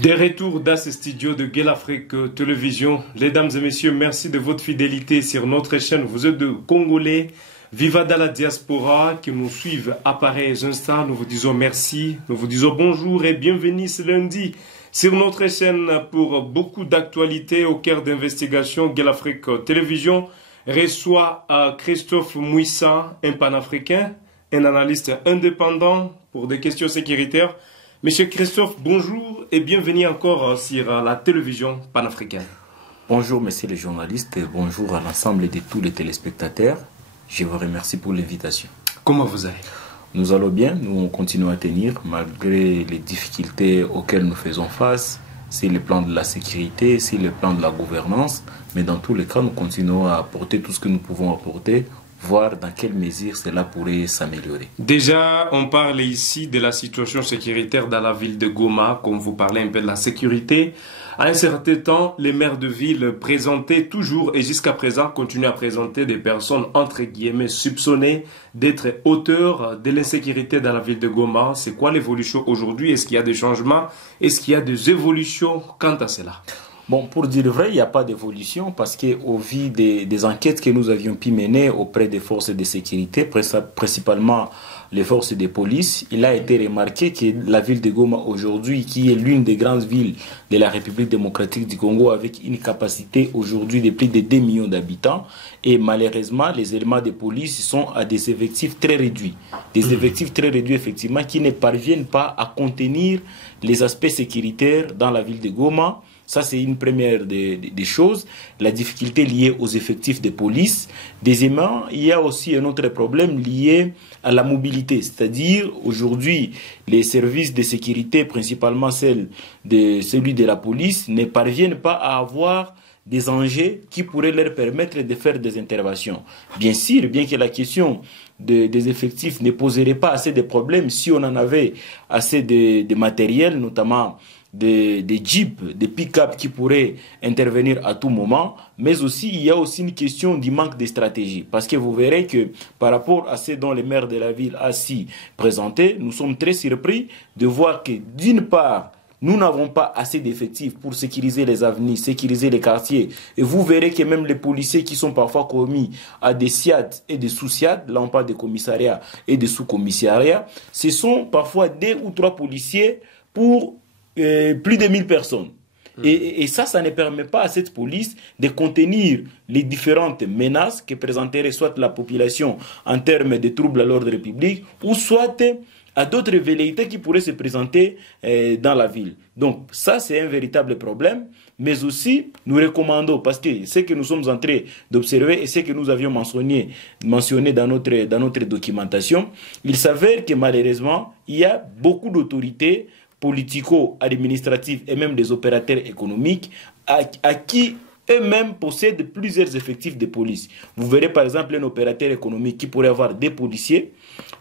Des retours dans ce studio de Gueule Afrique Télévision. Mesdames et messieurs, merci de votre fidélité sur notre chaîne. Vous êtes de Congolais, vivant dans la diaspora, qui nous suivent à pareils instants. Nous vous disons merci, nous vous disons bonjour et bienvenue ce lundi sur notre chaîne pour beaucoup d'actualités au cœur d'investigation. Gueule Afrique Télévision reçoit Christophe Mouissa, un panafricain, un analyste indépendant pour des questions sécuritaires. Monsieur Christophe, bonjour et bienvenue encore sur la télévision panafricaine. Bonjour messieurs les journalistes et bonjour à l'ensemble de tous les téléspectateurs. Je vous remercie pour l'invitation. Comment vous allez? Nous allons bien, nous continuons à tenir malgré les difficultés auxquelles nous faisons face, sur le plan de la sécurité, sur le plan de la gouvernance, mais dans tous les cas nous continuons à apporter tout ce que nous pouvons apporter, voir dans quelle mesure cela pourrait s'améliorer. Déjà, on parle ici de la situation sécuritaire dans la ville de Goma, comme vous parlez un peu de la sécurité. À un certain temps, les maires de ville présentaient toujours et jusqu'à présent continuent à présenter des personnes entre guillemets soupçonnées d'être auteurs de l'insécurité dans la ville de Goma. C'est quoi l'évolution aujourd'hui? Est-ce qu'il y a des changements? Est-ce qu'il y a des évolutions quant à cela? Bon, pour dire le vrai, il n'y a pas d'évolution parce qu'au vu des enquêtes que nous avions pu mener auprès des forces de sécurité, principalement les forces de police, il a été remarqué que la ville de Goma aujourd'hui, qui est l'une des grandes villes de la République démocratique du Congo avec une capacité aujourd'hui de plus de 2 millions d'habitants, et malheureusement les éléments de police sont à des effectifs très réduits. Des effectifs très réduits effectivement qui ne parviennent pas à contenir les aspects sécuritaires dans la ville de Goma. Ça, c'est une première des choses, la difficulté liée aux effectifs de police. Deuxièmement, il y a aussi un autre problème lié à la mobilité. C'est-à-dire, aujourd'hui, les services de sécurité, principalement celui de la police, ne parviennent pas à avoir des enjeux qui pourraient leur permettre de faire des interventions. Bien sûr, bien que la question des effectifs ne poserait pas assez de problèmes si on en avait assez de matériel, notamment des jeeps, des pick-up qui pourraient intervenir à tout moment, mais aussi il y a aussi une question du manque de stratégie. Parce que vous verrez que par rapport à ce dont le maire de la ville a si présenté, nous sommes très surpris de voir que d'une part, nous n'avons pas assez d'effectifs pour sécuriser les avenues, sécuriser les quartiers. Et vous verrez que même les policiers qui sont parfois commis à des SIAD et des sous-SIAD, là on parle de commissariats et de sous-commissariats, ce sont parfois 2 ou 3 policiers pour plus de 1000 personnes. Et ça ne permet pas à cette police de contenir les différentes menaces que présenterait soit la population en termes de troubles à l'ordre public ou soit à d'autres velléités qui pourraient se présenter dans la ville. Donc ça, c'est un véritable problème, mais aussi nous recommandons, parce que ce que nous sommes en train d'observer et ce que nous avions mentionné dans notre documentation, il s'avère que malheureusement, il y a beaucoup d'autorités politico-administratifs et même des opérateurs économiques à qui eux-mêmes possèdent plusieurs effectifs de police. Vous verrez par exemple un opérateur économique qui pourrait avoir 2 policiers.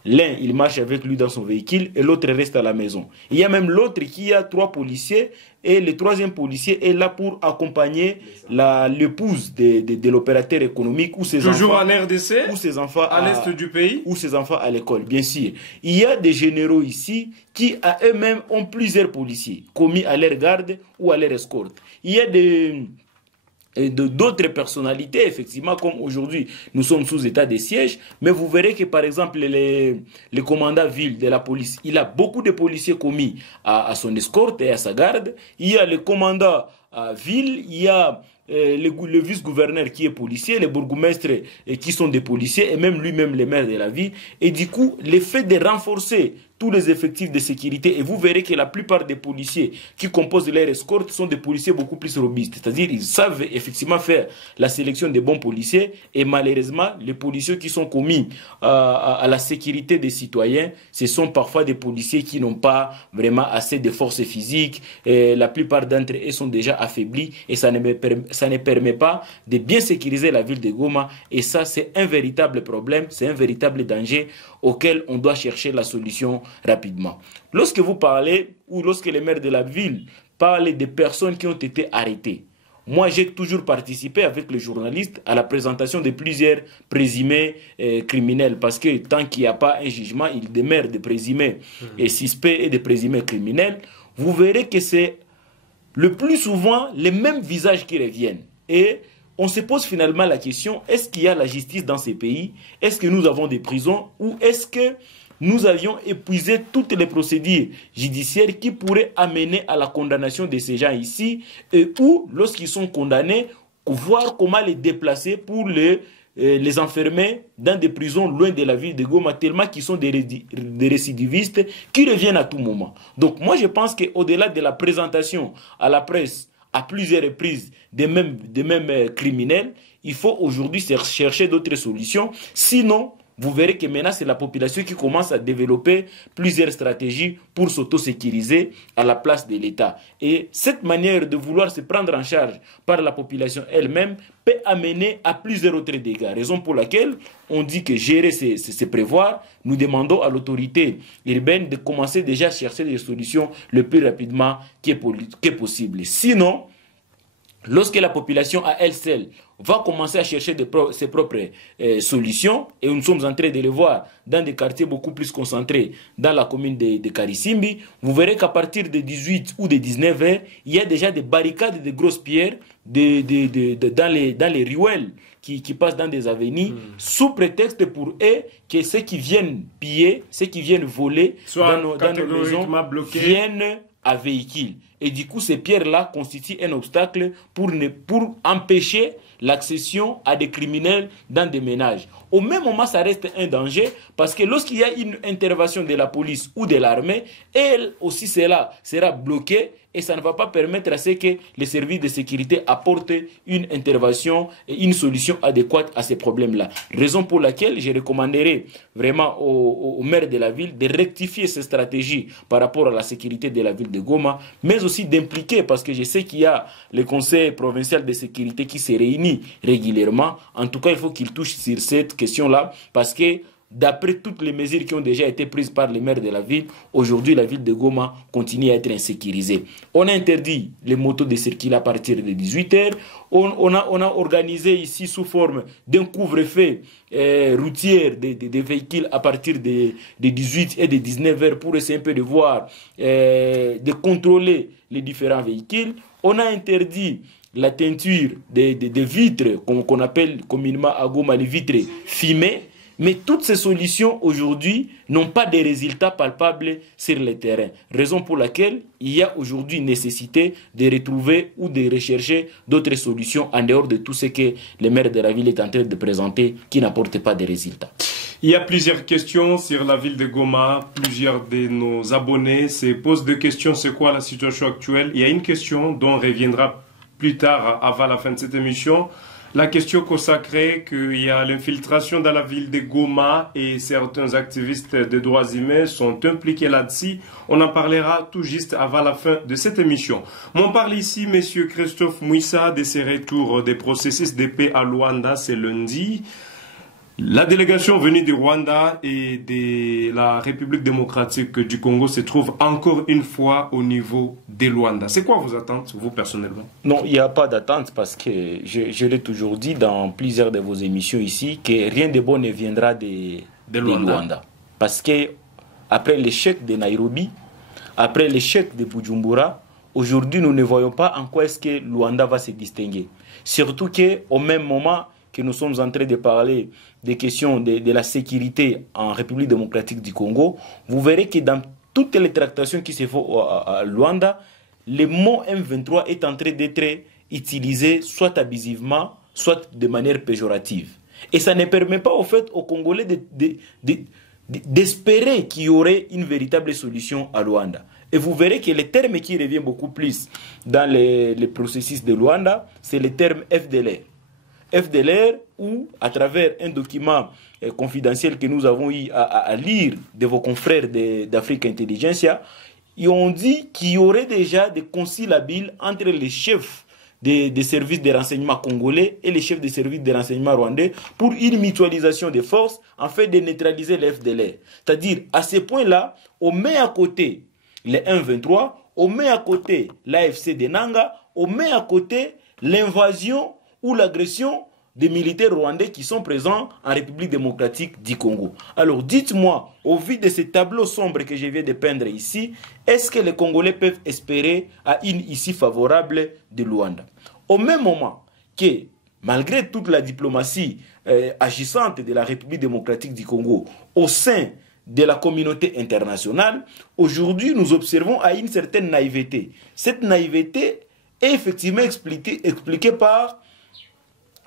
L'un, il marche avec lui dans son véhicule et l'autre reste à la maison. Il y a même l'autre qui a 3 policiers et le 3e policier est là pour accompagner l'épouse de l'opérateur économique ou ses Toujours enfants. en RDC, ou ses enfants à l'est du pays. Ou ses enfants à l'école, bien sûr. Il y a des généraux ici qui à eux-mêmes ont plusieurs policiers commis à leur garde ou à leur escorte. Il y a d'autres personnalités, effectivement, comme aujourd'hui, nous sommes sous état de siège, mais vous verrez que, par exemple, le commandant ville de la police, il a beaucoup de policiers commis à son escorte et à sa garde. Il y a le commandant ville, il y a le vice-gouverneur qui est policier, les bourgmestres qui sont des policiers, et même lui-même le maire de la ville. Et du coup, le fait de renforcer tous les effectifs de sécurité, et vous verrez que la plupart des policiers qui composent leur escorte sont des policiers beaucoup plus robustes. C'est-à-dire ils savent effectivement faire la sélection des bons policiers, et malheureusement, les policiers qui sont commis à la sécurité des citoyens, ce sont parfois des policiers qui n'ont pas vraiment assez de force physique, et la plupart d'entre eux sont déjà affaiblis, et ça ne permet pas de bien sécuriser la ville de Goma, et ça c'est un véritable problème, c'est un véritable danger auquel on doit chercher la solution rapidement. Lorsque vous parlez, ou lorsque les maires de la ville parlent des personnes qui ont été arrêtées, moi j'ai toujours participé avec les journalistes à la présentation de plusieurs présumés criminels, parce que tant qu'il n'y a pas un jugement, il demeure des présumés suspects et des présumés criminels. Vous verrez que c'est le plus souvent les mêmes visages qui reviennent. Et on se pose finalement la question, est-ce qu'il y a la justice dans ces pays? Est-ce que nous avons des prisons? Ou est-ce que nous avions épuisé toutes les procédures judiciaires qui pourraient amener à la condamnation de ces gens ici, et où, lorsqu'ils sont condamnés, voir comment les déplacer pour les enfermer dans des prisons loin de la ville de Goma, tellement qu'ils sont des récidivistes qui reviennent à tout moment. Donc moi je pense qu'au-delà de la présentation à la presse à plusieurs reprises des mêmes criminels, il faut aujourd'hui chercher d'autres solutions. Sinon, vous verrez que maintenant, c'est la population qui commence à développer plusieurs stratégies pour s'auto-sécuriser à la place de l'État. Et cette manière de vouloir se prendre en charge par la population elle-même peut amener à plusieurs autres dégâts. Raison pour laquelle on dit que gérer, c'est prévoir. Nous demandons à l'autorité urbaine de commencer déjà à chercher des solutions le plus rapidement que possible. Sinon, lorsque la population à elle seule va commencer à chercher ses propres solutions, et nous sommes en train de le voir dans des quartiers beaucoup plus concentrés dans la commune de Karisimbi, vous verrez qu'à partir de 18 ou de 19 heures, il y a déjà des barricades de grosses pierres dans les ruelles qui passent dans des avenues, sous prétexte pour eux que ceux qui viennent piller, ceux qui viennent voler dans nos maisons viennent à véhicule. Et du coup, ces pierres-là constituent un obstacle pour empêcher l'accession à des criminels dans des ménages. Au même moment, ça reste un danger parce que lorsqu'il y a une intervention de la police ou de l'armée, elle aussi sera bloquée et ça ne va pas permettre à ce que les services de sécurité apportent une intervention et une solution adéquate à ces problèmes-là. Raison pour laquelle je recommanderais vraiment au maire de la ville de rectifier ses stratégies par rapport à la sécurité de la ville de Goma, mais aussi d'impliquer, parce que je sais qu'il y a le conseil provincial de sécurité qui se réunit régulièrement. En tout cas, il faut qu'il touche sur cette question-là, parce que d'après toutes les mesures qui ont déjà été prises par les maires de la ville, aujourd'hui la ville de Goma continue à être insécurisée. On a interdit les motos de circuler à partir de 18h. On a organisé ici sous forme d'un couvre-feu routier des véhicules à partir de 18 et de 19h pour essayer un peu de voir, de contrôler les différents véhicules. On a interdit la teinture des vitres, qu'on appelle communément à Goma les vitres fumées. Mais toutes ces solutions aujourd'hui n'ont pas de résultats palpables sur le terrain. Raison pour laquelle il y a aujourd'hui nécessité de retrouver ou de rechercher d'autres solutions en dehors de tout ce que le maire de la ville est en train de présenter qui n'apporte pas de résultats. Il y a plusieurs questions sur la ville de Goma. Plusieurs de nos abonnés se posent des questions. C'est quoi la situation actuelle? Il y a une question dont on reviendra plus tard avant la fin de cette émission. La question consacrée qu'il y a l'infiltration dans la ville de Goma et certains activistes des droits humains sont impliqués là-dessus. On en parlera tout juste avant la fin de cette émission. On parle ici, monsieur Christophe Mouissa, de ses retours des processus de paix à Luanda, c'est lundi. La délégation venue du Rwanda et de la République démocratique du Congo se trouve encore une fois au niveau de Luanda. C'est quoi vos attentes, vous personnellement? Non, il n'y a pas d'attente parce que je l'ai toujours dit dans plusieurs de vos émissions ici que rien de bon ne viendra de Luanda. Parce que après l'échec de Nairobi, après l'échec de Bujumbura, aujourd'hui nous ne voyons pas en quoi est-ce que Luanda va se distinguer. Surtout qu'au même moment que nous sommes en train de parler des questions de la sécurité en République démocratique du Congo, vous verrez que dans toutes les tractations qui se font à Luanda, le mot M23 est en train d'être utilisé soit abusivement, soit de manière péjorative. Et ça ne permet pas au fait aux Congolais d'espérer qu'il y aurait une véritable solution à Luanda. Et vous verrez que le terme qui revient beaucoup plus dans les processus de Luanda, c'est le terme FDLR. FDLR, ou à travers un document confidentiel que nous avons eu à lire de vos confrères d'Afrique Intelligentsia, ils ont dit qu'il y aurait déjà des conciliables entre les chefs des services de renseignement congolais et les chefs des services de renseignement rwandais pour une mutualisation des forces en fait de neutraliser les FDLR. C'est-à-dire, à ce point-là, on met à côté les M23, on met à côté l'AFC de Nanga, on met à côté l'invasion ou l'agression des militaires rwandais qui sont présents en République démocratique du Congo. Alors dites-moi, au vu de ces tableaux sombres que je viens de peindre ici, est-ce que les Congolais peuvent espérer à une issue favorable de Luanda? Au même moment que, malgré toute la diplomatie agissante de la République démocratique du Congo au sein de la communauté internationale, aujourd'hui nous observons à une certaine naïveté. Cette naïveté est effectivement expliquée par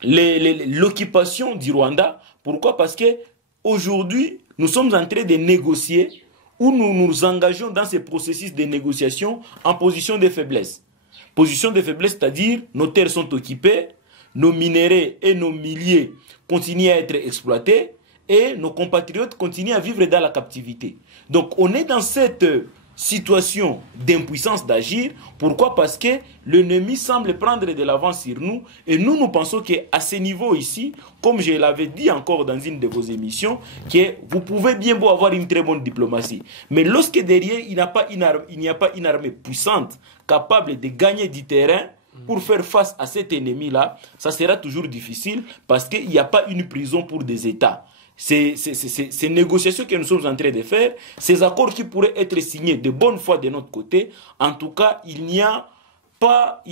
l'occupation du Rwanda. Pourquoi? Parce que aujourd'hui nous sommes en train de négocier, ou nous nous engageons dans ces processus de négociation en position de faiblesse. Position de faiblesse, c'est-à-dire nos terres sont occupées, nos minéraux et nos milliers continuent à être exploités et nos compatriotes continuent à vivre dans la captivité. Donc on est dans cette situation d'impuissance d'agir. Pourquoi? Parce que l'ennemi semble prendre de l'avance sur nous et nous pensons qu'à ce niveau ici, comme je l'avais dit encore dans une de vos émissions, que vous pouvez bien beau avoir une très bonne diplomatie, mais lorsque derrière il n'y a pas une armée puissante capable de gagner du terrain pour faire face à cet ennemi-là, ça sera toujours difficile parce qu'il n'y a pas une prison pour des États. Ces négociations que nous sommes en train de faire, ces accords qui pourraient être signés de bonne foi de notre côté, en tout cas, il n'y a pas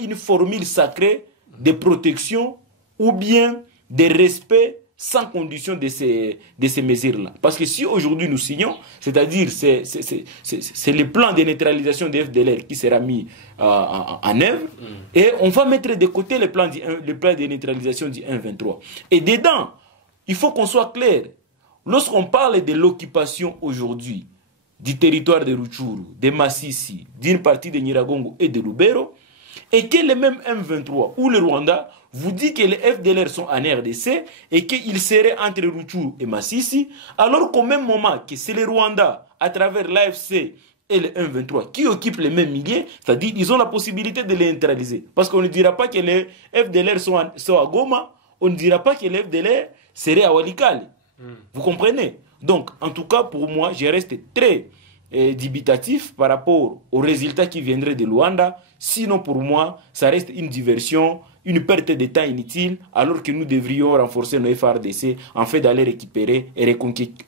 une formule sacrée de protection ou bien de respect sans condition de ces mesures-là. Parce que si aujourd'hui nous signons, c'est-à-dire c'est le plan de neutralisation de FDLR qui sera mis en œuvre, et on va mettre de côté le plan de neutralisation du 1-23. Et dedans, il faut qu'on soit clair. Lorsqu'on parle de l'occupation aujourd'hui du territoire de Rutshuru, de Masisi, d'une partie de Nyiragongo et de Lubero, et que le même M23 ou le Rwanda vous dit que les FDLR sont en RDC et qu'ils seraient entre Rutshuru et Masisi, alors qu'au même moment que c'est le Rwanda, à travers l'AFC et le M23, qui occupent les mêmes milliers, c'est-à-dire qu'ils ont la possibilité de les neutraliser. Parce qu'on ne dira pas que les FDLR sont à Goma, on ne dira pas que les FDLR serait à Walikale. Vous comprenez? Donc, en tout cas, pour moi, je reste très dubitatif par rapport aux résultats qui viendraient de Luanda. Sinon, pour moi, ça reste une diversion, une perte de temps inutile, alors que nous devrions renforcer nos FARDC en fait d'aller récupérer et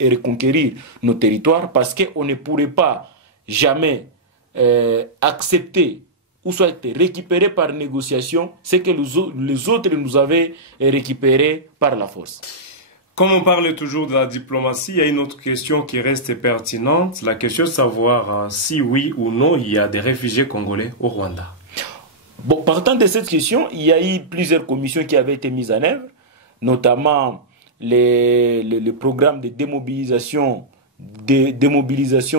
reconquérir nos territoires, parce qu'on ne pourrait pas jamais accepter ou soit récupérer par négociation ce que les autres nous avaient récupéré par la force. Comme on parle toujours de la diplomatie, il y a une autre question qui reste pertinente. La question de savoir si oui ou non il y a des réfugiés congolais au Rwanda. Bon, partant de cette question, il y a eu plusieurs commissions qui avaient été mises en œuvre, notamment le programme de démobilisation,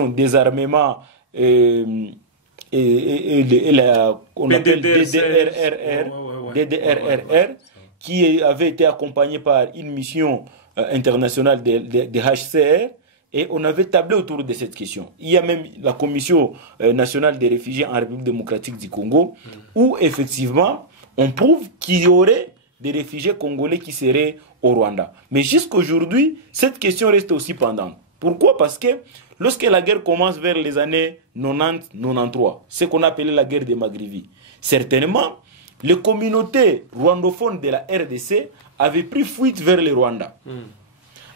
désarmement et on appelle DDRRR, qui avait été accompagné par une mission internationale de HCR, et on avait tablé autour de cette question. Il y a même la Commission nationale des réfugiés en République démocratique du Congo, où effectivement on prouve qu'il y aurait des réfugiés congolais qui seraient au Rwanda. Mais jusqu'aujourd'hui, cette question reste aussi pendante. Pourquoi? Parce que lorsque la guerre commence vers les années 90-93, ce qu'on appelait la guerre des Magrivi, certainement, les communautés rwandophones de la RDC avaient pris fuite vers le Rwanda.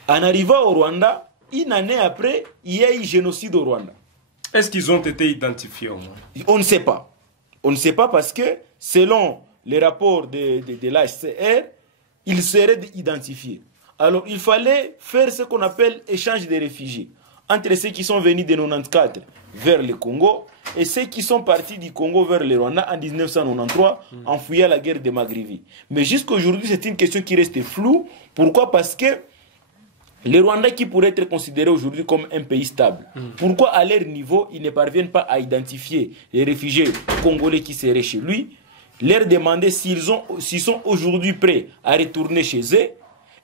En arrivant au Rwanda, une année après, il y a eu génocide au Rwanda. Est-ce qu'ils ont été identifiés au moins? On ne sait pas. On ne sait pas parce que, selon les rapports de l'HCR, ils seraient identifiés. Alors, il fallait faire ce qu'on appelle échange de réfugiés entre ceux qui sont venus de 1994 vers le Congo et ceux qui sont partis du Congo vers le Rwanda en 1993 en fuyant la guerre des Magrivi. Mais jusqu'à aujourd'hui, c'est une question qui reste floue. Pourquoi? Parce que les Rwandais qui pourraient être considérés aujourd'hui comme un pays stable, pourquoi à leur niveau, ils ne parviennent pas à identifier les réfugiés congolais qui seraient chez lui, leur demander s'ils sont aujourd'hui prêts à retourner chez eux,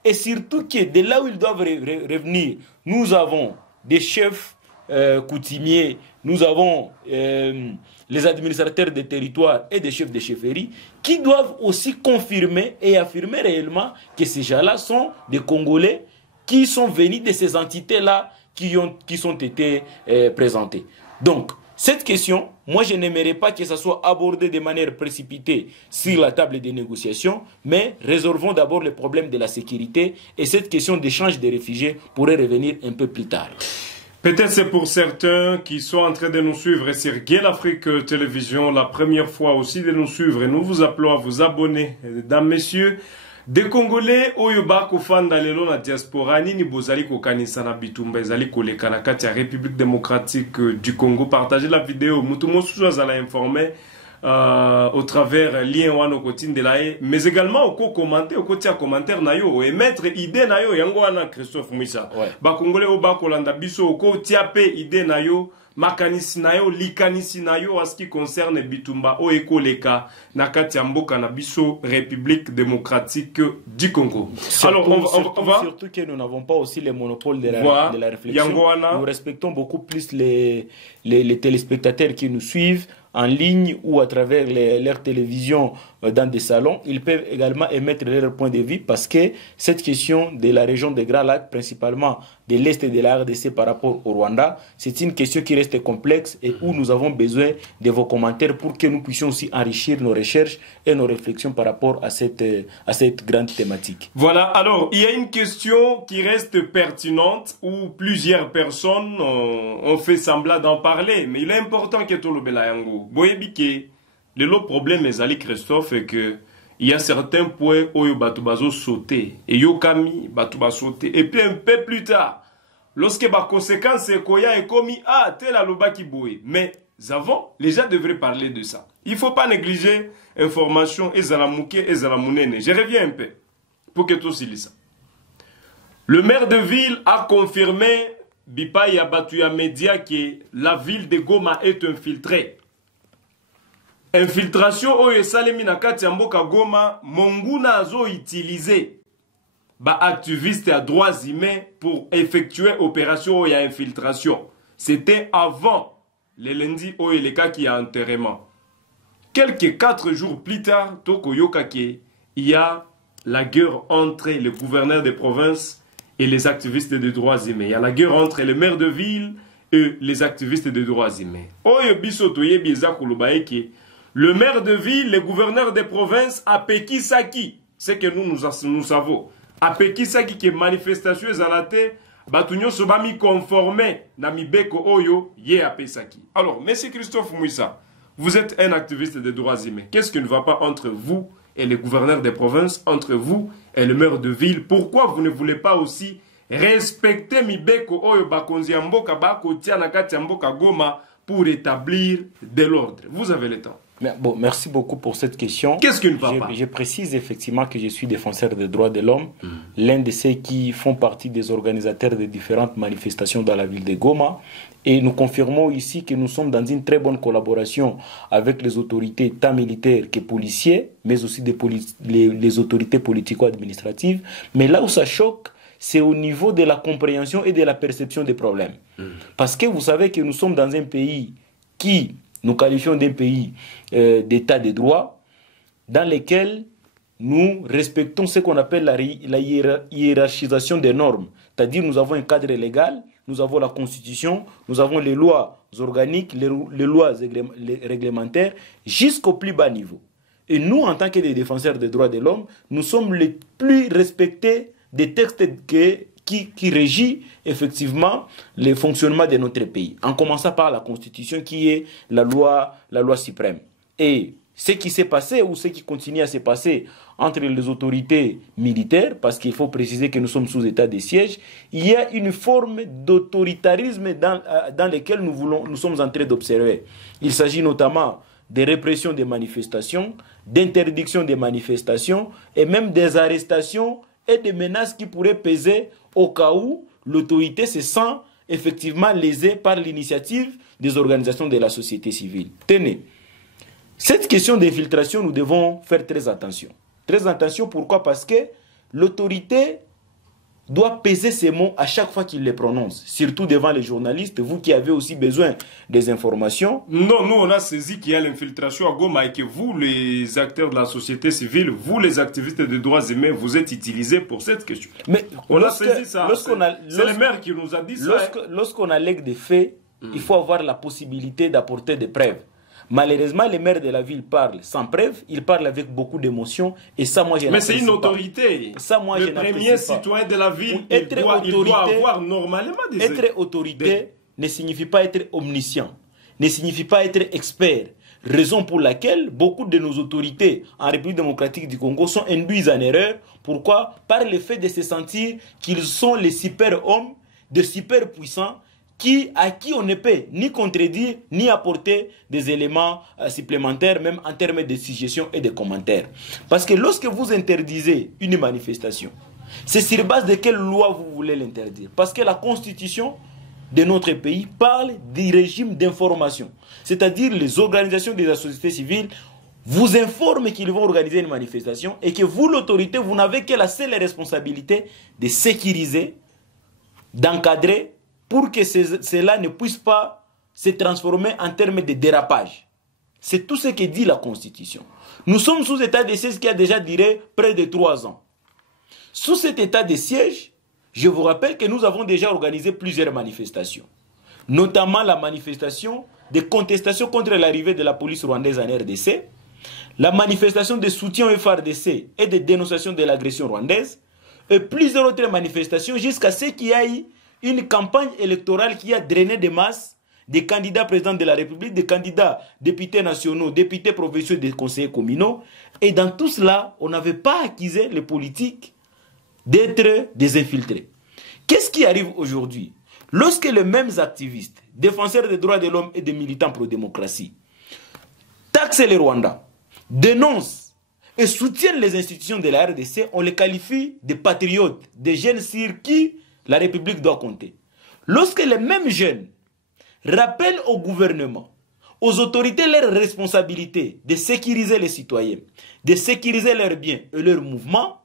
et surtout que de là où ils doivent revenir, nous avons des chefs coutumiers, nous avons les administrateurs des territoires et des chefs de chefferie qui doivent aussi confirmer et affirmer réellement que ces gens-là sont des Congolais qui sont venus de ces entités-là qui sont été présentées. Donc, Cette question, moi je n'aimerais pas que ça soit abordé de manière précipitée sur la table des négociations, mais résolvons d'abord le problème de la sécurité et cette question d'échange des réfugiés pourrait revenir un peu plus tard. Peut-être c'est pour certains qui sont en train de nous suivre sur Gay l'Afrique Télévision, la première fois aussi de nous suivre. Et nous vous appelons à vous abonner. Mesdames, messieurs, des Congolais, oyo bako fanda lelo na diaspora, nini bozali kokanisa na bitumba ezali koleka na kati ya République démocratique du Congo. Partagez la vidéo, mutu mosusu azala informé au travers lien wano kotine de la mais également au commenter au côté commentaire na yo émettre idée na yo yango wana Christophe Mwisa. Ba Congolais o bako landa biso au côté pe idée na yo makanisi na yo likanisi na yo en ce qui concerne bitumba o ekoleka na kati ya mboka na biso République démocratique du Congo. Alors on va surtout que nous n'avons pas aussi le monopole de la réflexion. Nous respectons beaucoup plus les téléspectateurs qui nous suivent en ligne ou à travers leur télévision dans des salons. Ils peuvent également émettre leur point de vue parce que cette question de la région des Grands Lacs, principalement de l'Est de la RDC par rapport au Rwanda, c'est une question qui reste complexe et où nous avons besoin de vos commentaires pour que nous puissions aussi enrichir nos recherches et nos réflexions par rapport à cette grande thématique. Voilà, alors il y a une question qui reste pertinente où plusieurs personnes ont fait semblant d'en parler, mais il est important que tout le Belayango Boyebike, le lot problème est Ali Christophe et que il y a certains points où Batubazo sauté et Yokami Batuba sauté et puis un peu plus tard lorsque la conséquence c'est qu'il y a commis tel aloba qui boué mais avant les gens devraient parler de ça. Il faut pas négliger information et zalamouke et zalamounene. Je reviens un peu pour que tout s'y ça. Le maire de ville a confirmé Bipa Yabatuya Média que la ville de Goma est infiltrée. Infiltration oyo esalemi na kati ya mboka Goma, Monguna azo utilisé ba activiste à droits humains pour effectuer opération oyo ya infiltration. C'était avant le lundi oyo le cas qui a enterrement. Quelques 4 jours plus tard, toko yokake, il y a la guerre entre le gouverneur de province et les activistes de droits humains. Il y a la guerre entre les maires de ville et les activistes de droits humains. Oyo biso toyebi eza koloba eke le maire de ville, le gouverneur de province, a Pekisaki, c'est que nous savons, a Pekisaki qui est manifestation zalate, batunyo sobami conformé, na mibeko oyo, ye a Pesaki. Alors, monsieur Christophe Mwisa, vous êtes un activiste des droits humains. Qu'est-ce qui ne va pas entre vous et le gouverneur de province, entre vous et le maire de ville? Pourquoi vous ne voulez pas aussi respecter mibeko oyo bakonzi ya mboka bako tia na kati ya mboka Goma pour établir de l'ordre? Vous avez le temps. Bon, merci beaucoup pour cette question. Qu'est-ce qui ne va pas? Je précise effectivement que je suis défenseur des droits de l'homme, l'un de ceux qui font partie des organisateurs de différentes manifestations dans la ville de Goma. Et nous confirmons ici que nous sommes dans une très bonne collaboration avec les autorités tant militaires que policières, mais aussi les autorités politico-administratives. Mais là où ça choque, c'est au niveau de la compréhension et de la perception des problèmes. Parce que vous savez que nous sommes dans un pays qui... Nous qualifions d'un pays d'état de droit dans lequel nous respectons ce qu'on appelle la hiérarchisation des normes. C'est-à-dire nous avons un cadre légal, nous avons la constitution, nous avons les lois organiques, les lois réglementaires jusqu'au plus bas niveau. Et nous, en tant que des défenseurs des droits de l'homme, nous sommes les plus respectés des textes qui régit effectivement le fonctionnement de notre pays, en commençant par la Constitution qui est la loi suprême. Et ce qui s'est passé ou ce qui continue à se passer entre les autorités militaires, parce qu'il faut préciser que nous sommes sous état de siège, il y a une forme d'autoritarisme dans lequel nous sommes en train d'observer. Il s'agit notamment de répression des manifestations, d'interdiction des manifestations et même des arrestations et des menaces qui pourraient peser au cas où l'autorité se sent effectivement lésée par l'initiative des organisations de la société civile. Tenez, cette question d'infiltration, nous devons faire très attention. Très attention, pourquoi? Parce que l'autorité doit peser ses mots à chaque fois qu'il les prononce, surtout devant les journalistes, vous qui avez aussi besoin des informations. Non, nous on a saisi qu'il y a l'infiltration à Goma et que vous, les acteurs de la société civile, vous les activistes des droits humains, vous êtes utilisés pour cette question. Mais on a saisi ça. C'est le maire qui nous a dit ça. Lorsqu'on allègue des faits, Il faut avoir la possibilité d'apporter des preuves. Malheureusement, les maires de la ville parlent sans preuve, ils parlent avec beaucoup d'émotion, et ça, moi, je Mais c'est une autorité. Ça, moi, le premier citoyen de la ville, il doit avoir normalement des... Être autorité ne signifie pas être omniscient, ne signifie pas être expert. Raison pour laquelle beaucoup de nos autorités en République démocratique du Congo sont induites en erreur. Pourquoi? Par le fait de se sentir qu'ils sont les super-hommes, de super-puissants, à qui on ne peut ni contredire, ni apporter des éléments supplémentaires, même en termes de suggestions et de commentaires. Parce que lorsque vous interdisez une manifestation, c'est sur base de quelle loi vous voulez l'interdire? Parce que la Constitution de notre pays parle du régime d'information. C'est-à-dire les organisations de la société civile vous informent qu'ils vont organiser une manifestation et que vous, l'autorité, vous n'avez que la seule responsabilité de sécuriser, d'encadrer, pour que cela ne puisse pas se transformer en termes de dérapage. C'est tout ce que dit la Constitution. Nous sommes sous état de siège qui a déjà duré près de 3 ans. Sous cet état de siège, je vous rappelle que nous avons déjà organisé plusieurs manifestations, notamment la manifestation de contestation contre l'arrivée de la police rwandaise en RDC, la manifestation de soutien au FARDC et de dénonciation de l'agression rwandaise, et plusieurs autres manifestations jusqu'à ce qu'il y ait une campagne électorale qui a drainé des masses des candidats présidents de la République, des candidats députés nationaux, députés provinciaux, des conseillers communaux. Et dans tout cela, on n'avait pas accusé les politiques d'être des infiltrés. Qu'est-ce qui arrive aujourd'hui? Lorsque les mêmes activistes, défenseurs des droits de l'homme et des militants pro-démocratie, taxent les Rwandais, dénoncent et soutiennent les institutions de la RDC, on les qualifie de patriotes, des jeunes sur qui la République doit compter. Lorsque les mêmes jeunes rappellent au gouvernement, aux autorités leurs responsabilités de sécuriser les citoyens, de sécuriser leurs biens et leurs mouvements,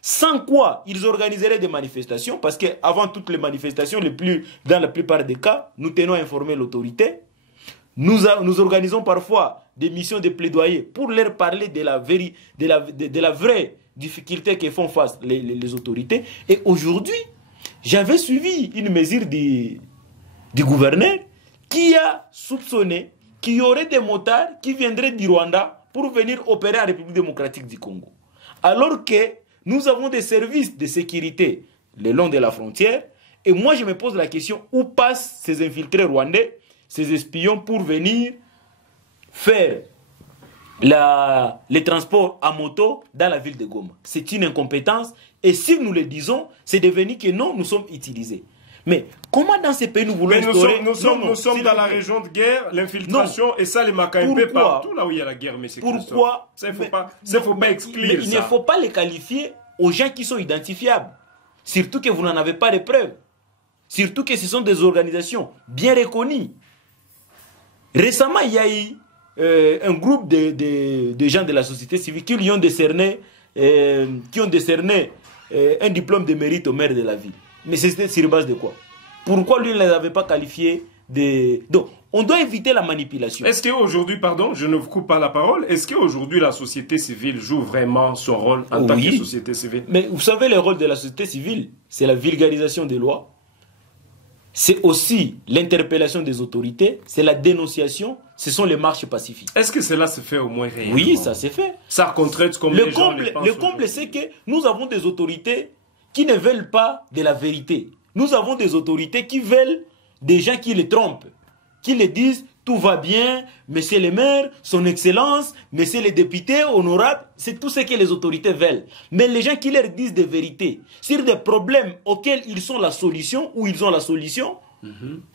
sans quoi ils organiseraient des manifestations, parce qu'avant toutes les manifestations, dans la plupart des cas, nous tenons à informer l'autorité. Nous organisons parfois des missions de plaidoyer pour leur parler de la vraie difficulté que font face les autorités. Et aujourd'hui, j'avais suivi une mesure du gouverneur qui a soupçonné qu'il y aurait des motards qui viendraient du Rwanda pour venir opérer en République démocratique du Congo. Alors que nous avons des services de sécurité le long de la frontière. Et moi, je me pose la question, où passent ces infiltrés rwandais, ces espions, pour venir faire les transports à moto dans la ville de Goma? C'est une incompétence. Et si nous le disons, c'est devenu que non, nous sommes utilisés. Mais comment dans ces pays nous voulons instaurer... Nous sommes dans la région de guerre, l'infiltration, et ça, les Makaïmpé partout là où il y a la guerre. Mais pourquoi? Ça, il ne faut pas exclure ça. Il ne faut pas les qualifier aux gens qui sont identifiables. Surtout que vous n'en avez pas de preuves. Surtout que ce sont des organisations bien reconnues. Récemment, il y a eu un groupe de gens de la société civile qui lui ont décerné, un diplôme de mérite au maire de la ville. Mais c'était sur base de quoi? Pourquoi lui ne les avait pas qualifiés de... Donc, on doit éviter la manipulation. Est-ce qu'aujourd'hui, pardon, je ne vous coupe pas la parole, est-ce qu'aujourd'hui la société civile joue vraiment son rôle en tant que société civile? Mais vous savez, le rôle de la société civile, c'est la vulgarisation des lois, c'est aussi l'interpellation des autorités, c'est la dénonciation, ce sont les marches pacifiques. Est-ce que cela se fait au moins réellement? Oui, ça se fait. Ça contrainte comme les gens le pensent. Le comble, c'est que nous avons des autorités qui ne veulent pas de la vérité. Nous avons des autorités qui veulent des gens qui les trompent, qui les disent tout va bien, monsieur le maire, son excellence, monsieur les députés, honorables, c'est tout ce que les autorités veulent. Mais les gens qui leur disent des vérités sur des problèmes auxquels ils sont la solution, ou ils ont la solution,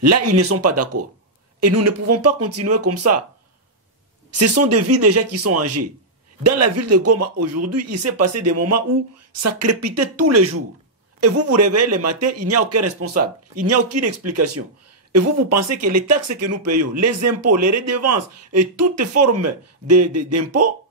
là ils ne sont pas d'accord. Et nous ne pouvons pas continuer comme ça. Ce sont des vies déjà qui sont en jeu. Dans la ville de Goma, aujourd'hui, il s'est passé des moments où ça crépitait tous les jours. Et vous vous réveillez le matin, il n'y a aucun responsable. Il n'y a aucune explication. Et vous pensez que les taxes que nous payons, les impôts, les redevances et toutes formes d'impôts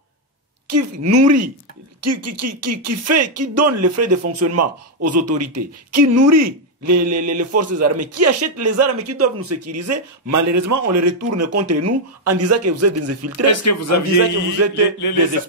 qui nourrit, qui donne les frais de fonctionnement aux autorités, qui nourrit les forces armées, qui achètent les armes qui doivent nous sécuriser, malheureusement, on les retourne contre nous en disant que vous êtes des infiltrés. Est-ce que vous aviez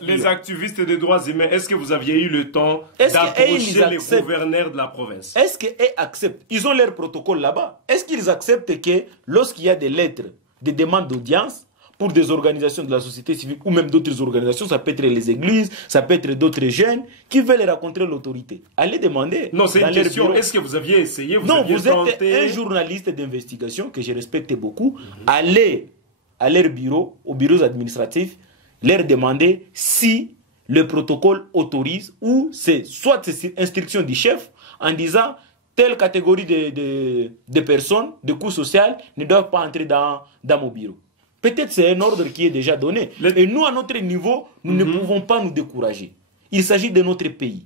les activistes des droits humains, est-ce que vous aviez eu le temps d'approcher les gouverneurs de la province? Est-ce qu'ils acceptent? Ils ont leur protocole là-bas. Est-ce qu'ils acceptent que lorsqu'il y a des lettres, des demandes d'audience, pour des organisations de la société civile ou même d'autres organisations, ça peut être les églises, ça peut être d'autres jeunes qui veulent rencontrer l'autorité. Allez demander. Non, c'est une question. Est-ce que vous aviez essayé? Vous êtes un journaliste d'investigation que je respecte beaucoup. Allez à leur bureau, aux bureaux administratifs, leur demander si le protocole autorise ou c'est soit c'est instruction du chef en disant telle catégorie de personnes, de coûts sociaux ne doivent pas entrer dans mon bureau. Peut-être c'est un ordre qui est déjà donné. Et nous, à notre niveau, nous ne pouvons pas nous décourager. Il s'agit de notre pays.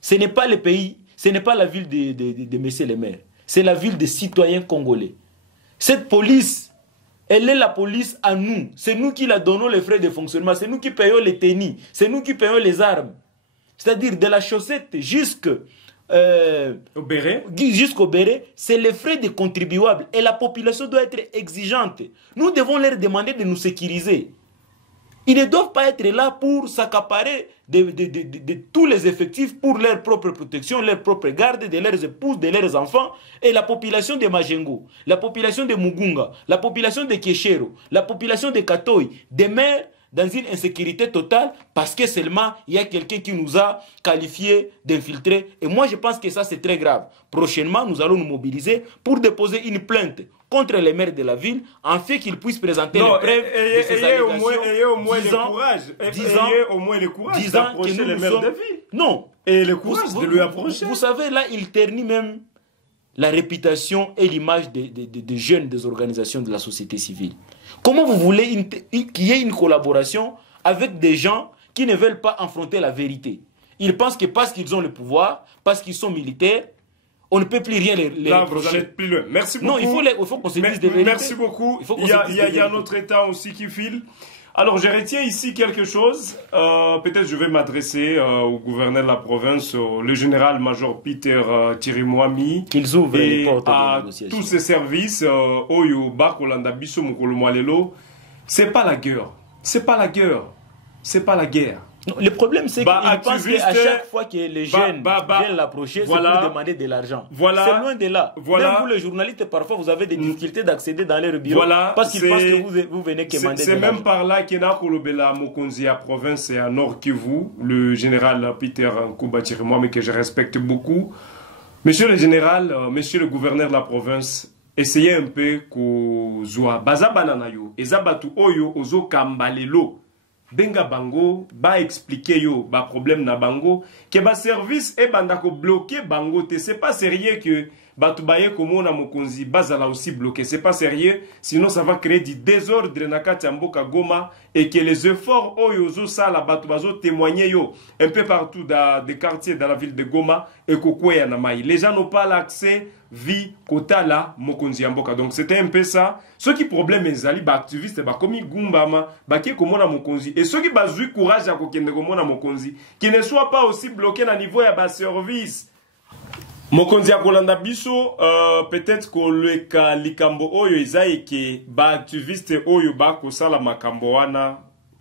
Ce n'est pas le pays, ce n'est pas la ville de messieurs les maires. C'est la ville des citoyens congolais. Cette police, elle est la police à nous. C'est nous qui la donnons les frais de fonctionnement. C'est nous qui payons les tennis. C'est nous qui payons les armes. C'est-à-dire de la chaussette jusqu'au béret, c'est les frais des contribuables et la population doit être exigeante. Nous devons leur demander de nous sécuriser. Ils ne doivent pas être là pour s'accaparer de tous les effectifs pour leur propre protection, leur propre garde, de leurs épouses, de leurs enfants. Et la population de Majengo, la population de Mugunga, la population de Keshero, la population de Katoy, des maires dans une insécurité totale parce que seulement il y a quelqu'un qui nous a qualifiés d'infiltrés. Et moi, je pense que ça, c'est très grave. Prochainement, nous allons nous mobiliser pour déposer une plainte contre les maires de la ville, en fait qu'ils puissent présenter les preuves de ces allégations. Ayez au moins le courage d'approcher les maires de ville. Non. Et le courage de lui approcher. Vous savez, là, il ternit même la réputation et l'image des jeunes des organisations de la société civile. Comment vous voulez qu'il y ait une collaboration avec des gens qui ne veulent pas affronter la vérité? Ils pensent que parce qu'ils ont le pouvoir, parce qu'ils sont militaires, on ne peut plus rien les là, vous allez plus loin. Merci beaucoup. Non, il faut qu'on se dise des vérités. Merci beaucoup. Il y a notre État aussi qui file. Alors, je retiens ici quelque chose. Peut-être je vais m'adresser au gouverneur de la province, le général-major Peter Chirimwami, qu'ils ouvrent et les portes à de négociation. Tous ces services, Oyo, Bakolanda, Biso, Mukolo, Mwalelo. C'est pas la guerre. C'est pas la guerre. C'est pas la guerre. Non, le problème, c'est qu'ils pensent qu'à chaque fois que les jeunes viennent l'approcher, c'est pour demander de l'argent. Voilà, c'est loin de là. Même vous, les journalistes, parfois, vous avez des difficultés d'accéder dans leur bureau parce qu'ils pensent que vous venez commander de l'argent. C'est même par là qu'il y a Kolobela Mokonzi à province et à Nord Kivu, le général Peter Nkouba-Chirimwa, mais que je respecte beaucoup. Monsieur le général, monsieur le gouverneur de la province, essayez un peu que Zoa Bazabananayo, Ezabatu Oyo, Ozo Kambalelo. Benga bango ba expliquer yo ba problème na bango que ba service e banda ko bloquer bango te c'est pas sérieux que batu baye komo na mokonzi bazala aussi bloqué, c'est pas sérieux, sinon ça va créer du désordre na kati mboka Goma et que les efforts oyozo sala batu bazo témoigner yo un peu partout dans des quartiers dans la ville de Goma et kokwea na mai, les gens n'ont pas l'accès vie kotala mokonzi mboka. Donc c'était un peu ça. Ceux qui problème ezali ba activiste ba komi gumbama ba ki komona mokonzi et ceux qui bazui courage à kokende komona mokonzi qui ne soit pas aussi bloqué na niveau ya ba service. Mokonzi ya kolanda biso peut-être que le ka likambo oyo ezai ke ba activiste oyo ba kosala makambo wana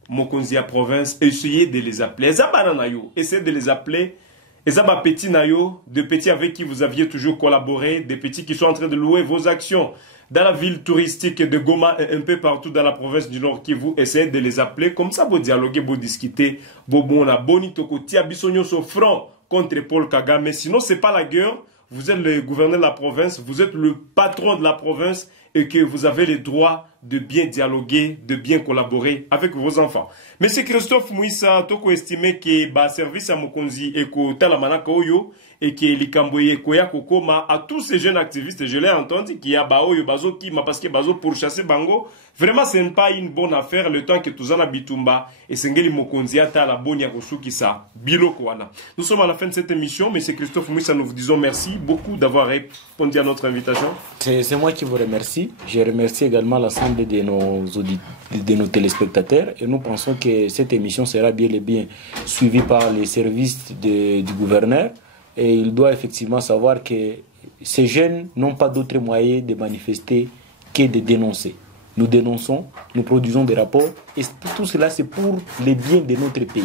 mokonzi ya province essayer de les appeler. Ezabana na yo, essayer de les appeler. Ezaba petit nayo, de petits avec qui vous aviez toujours collaboré, des petits qui sont en train de louer vos actions dans la ville touristique de Goma et un peu partout dans la province du Nord Kivu, essayez de les appeler comme ça, vous dialoguer, vous discuter, vous bon bonito côté abissonio sur front contre Paul Kagame. Sinon c'est pas la guerre. Vous êtes le gouverneur de la province, vous êtes le patron de la province et que vous avez le droit de bien dialoguer, de bien collaborer avec vos enfants. Monsieur Christophe Mouissa, toko estimé que ba service à Mokonzi et que talamanaka oyo et que likamboye koya kokoma à tous ces jeunes activistes, je l'ai entendu qu'il y a ba oyo bazo qui m'a parce que bazo pour chasser bango. Vraiment ce n'est pas une bonne affaire le temps que tuzana bitumba et sengeli Mokonzi ata la bonia kosuki sa biloko wana. Nous sommes à la fin de cette émission, monsieur Christophe Mouissa, nous vous disons merci beaucoup d'avoir répondu à notre invitation. C'est moi qui vous remercie. Je remercie également l'ensemble de nos téléspectateurs et nous pensons que cette émission sera bien et bien suivie par les services du gouverneur et il doit effectivement savoir que ces jeunes n'ont pas d'autre moyen de manifester que de dénoncer. Nous dénonçons, nous produisons des rapports, et tout cela c'est pour le bien de notre pays.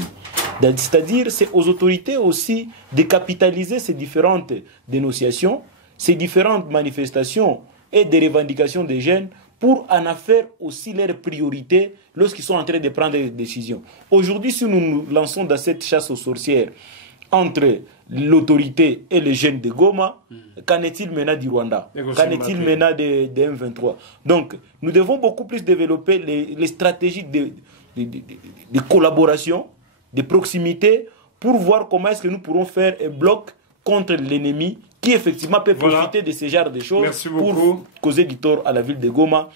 C'est-à-dire, c'est aux autorités aussi de capitaliser ces différentes dénonciations, ces différentes manifestations et des revendications des jeunes pour en faire aussi leurs priorités lorsqu'ils sont en train de prendre des décisions. Aujourd'hui, si nous nous lançons dans cette chasse aux sorcières entre l'autorité et les jeunes de Goma, qu'en est-il maintenant du Rwanda? Qu'en est-il maintenant de M23? Donc, nous devons beaucoup plus développer les stratégies de collaboration, de proximité, pour voir comment est-ce que nous pourrons faire un bloc contre l'ennemi qui effectivement peut profiter de ce genre de choses pour causer du tort à la ville de Goma,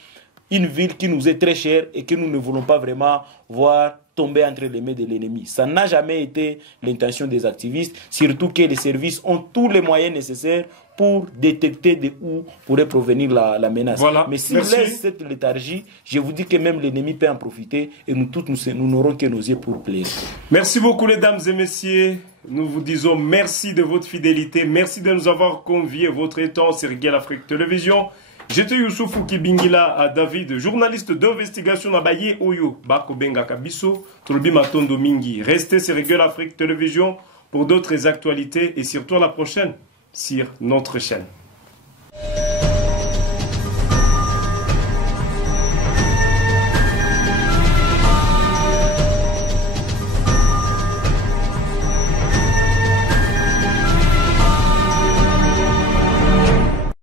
une ville qui nous est très chère et que nous ne voulons pas vraiment voir tomber entre les mains de l'ennemi. Ça n'a jamais été l'intention des activistes, surtout que les services ont tous les moyens nécessaires pour détecter de où pourrait provenir la menace. Voilà. Mais si on laisse cette léthargie, je vous dis que même l'ennemi peut en profiter et nous tous, nous n'aurons que nos yeux pour plaire. Merci beaucoup, mesdames et messieurs. Nous vous disons merci de votre fidélité. Merci de nous avoir conviés votre temps sur Gueule Afrique Télévision. J'étais Youssoufou Kibingila à David, journaliste d'investigation à Baye Oyo, Bako Benga Kabiso, Tulubi Matondo Mingi. Restez sur Gueule Afrique Télévision pour d'autres actualités et surtout à la prochaine sur notre chaîne.